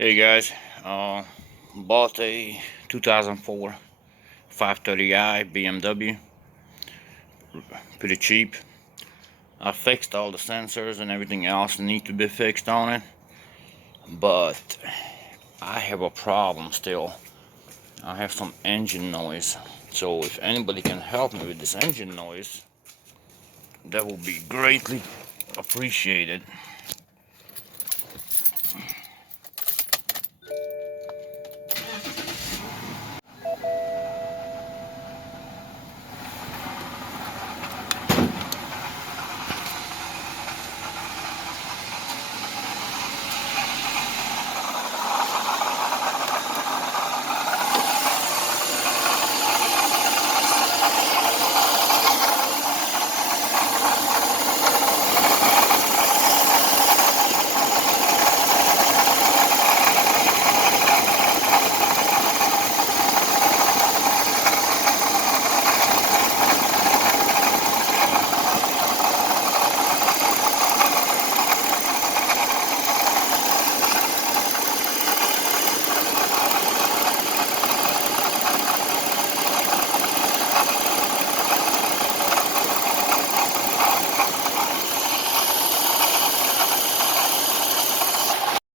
Hey guys, bought a 2004 530i BMW, pretty cheap. I fixed all the sensors and everything else that need to be fixed on it, but I have a problem still. I have some engine noise, so if anybody can help me with this engine noise, that would be greatly appreciated.